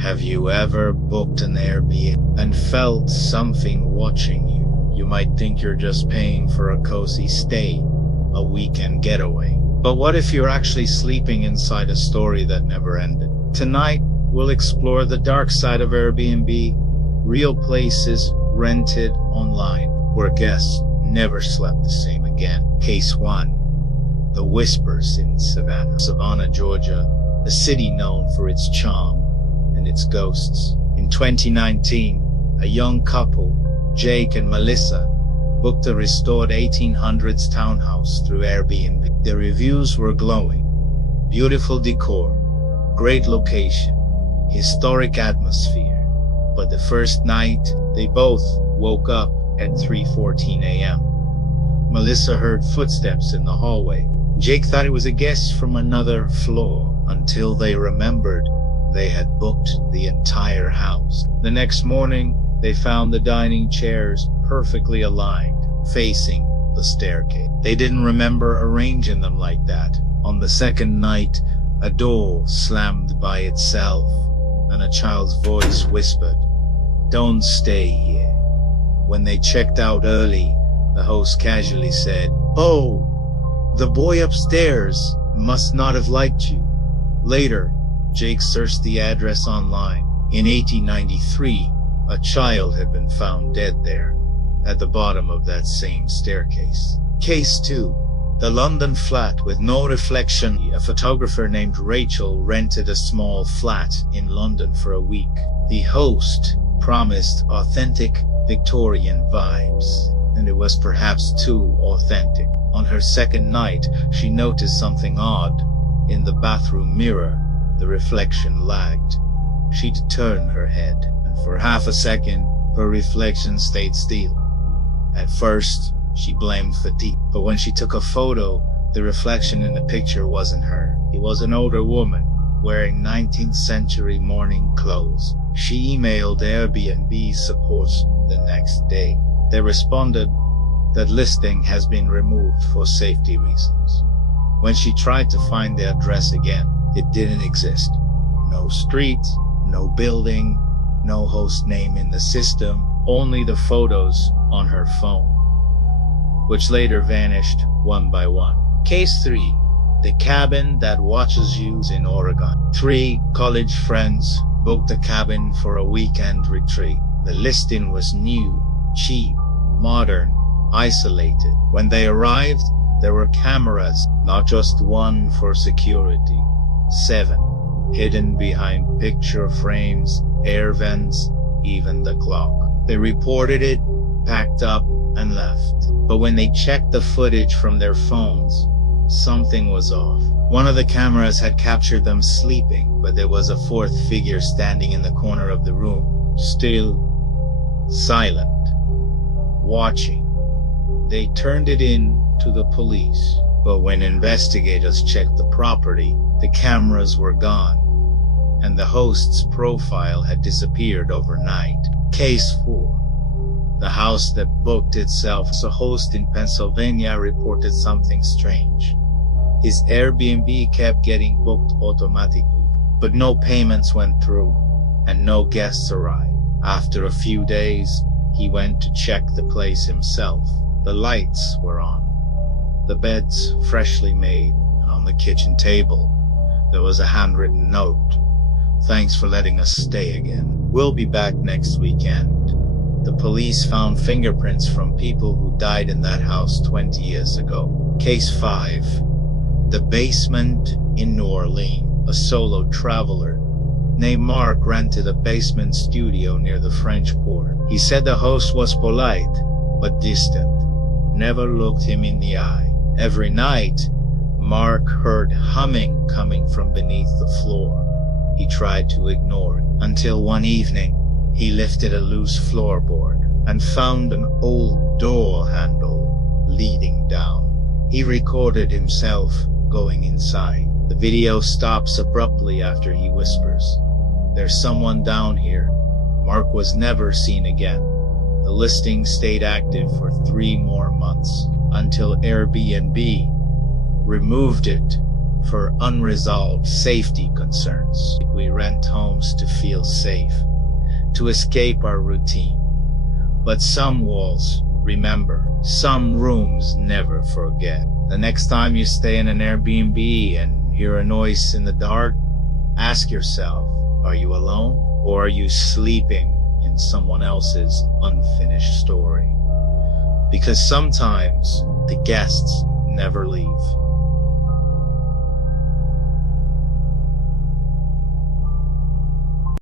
Have you ever booked an Airbnb and felt something watching you? You might think you're just paying for a cozy stay, a weekend getaway. But what if you're actually sleeping inside a story that never ended? Tonight, we'll explore the dark side of Airbnb, real places rented online, where guests never slept the same again. Case 1. The Whispers in Savannah, Georgia, a city known for its charm and its ghosts. In 2019, a young couple, Jake and Melissa, booked a restored 1800s townhouse through Airbnb. The reviews were glowing. Beautiful decor, great location, historic atmosphere. But the first night, they both woke up at 3:14 a.m. Melissa heard footsteps in the hallway. Jake thought it was a guest from another floor, until they remembered they had booked the entire house. The next morning, they found the dining chairs perfectly aligned, facing the staircase. They didn't remember arranging them like that. On the second night, a door slammed by itself, and a child's voice whispered, "Don't stay here." When they checked out early, the host casually said, "Oh, the boy upstairs must not have liked you." Later, Jake searched the address online. In 1893, a child had been found dead there, at the bottom of that same staircase. Case 2. The London flat with no reflection. A photographer named Rachel rented a small flat in London for a week. The host promised authentic Victorian vibes, and it was perhaps too authentic. On her second night, she noticed something odd. In the bathroom mirror, the reflection lagged. She'd turned her head, and for half a second, her reflection stayed still. At first, she blamed fatigue, but when she took a photo, the reflection in the picture wasn't her. It was an older woman, wearing 19th century morning clothes. She emailed Airbnb support the next day. They responded that listing has been removed for safety reasons. When she tried to find the address again, it didn't exist. No street, no building, no host name in the system, only the photos on her phone, which later vanished one by one. Case 3. The cabin that watches you in Oregon. 3 college friends booked a cabin for a weekend retreat. The listing was new, cheap, modern, isolated. When they arrived, there were cameras, not just one for security. 7, hidden behind picture frames, air vents, even the clock. They reported it, packed up, and left. But when they checked the footage from their phones, something was off. One of the cameras had captured them sleeping, but there was a fourth figure standing in the corner of the room, still, silent, watching. They turned it in to the police, but when investigators checked the property, the cameras were gone, and the host's profile had disappeared overnight. Case 4. The house that booked itself. A host in Pennsylvania reported something strange. His Airbnb kept getting booked automatically, but no payments went through, and no guests arrived. After a few days, he went to check the place himself. The lights were on, the beds freshly made, and on the kitchen table, there was a handwritten note. "Thanks for letting us stay again. We'll be back next weekend." The police found fingerprints from people who died in that house 20 years ago. Case 5. The basement in New Orleans. A solo traveler named Mark rented a basement studio near the French Quarter. He said the host was polite, but distant, never looked him in the eye. Every night, Mark heard humming coming from beneath the floor. He tried to ignore it, until one evening, he lifted a loose floorboard and found an old door handle leading down. He recorded himself going inside. The video stops abruptly after he whispers, "There's someone down here." Mark was never seen again. The listing stayed active for 3 more months, until Airbnb removed it for unresolved safety concerns. We rent homes to feel safe, to escape our routine. But some walls remember, some rooms never forget. The next time you stay in an Airbnb and hear a noise in the dark, ask yourself, are you alone? Or are you sleeping in someone else's unfinished story? Because sometimes the guests never leave.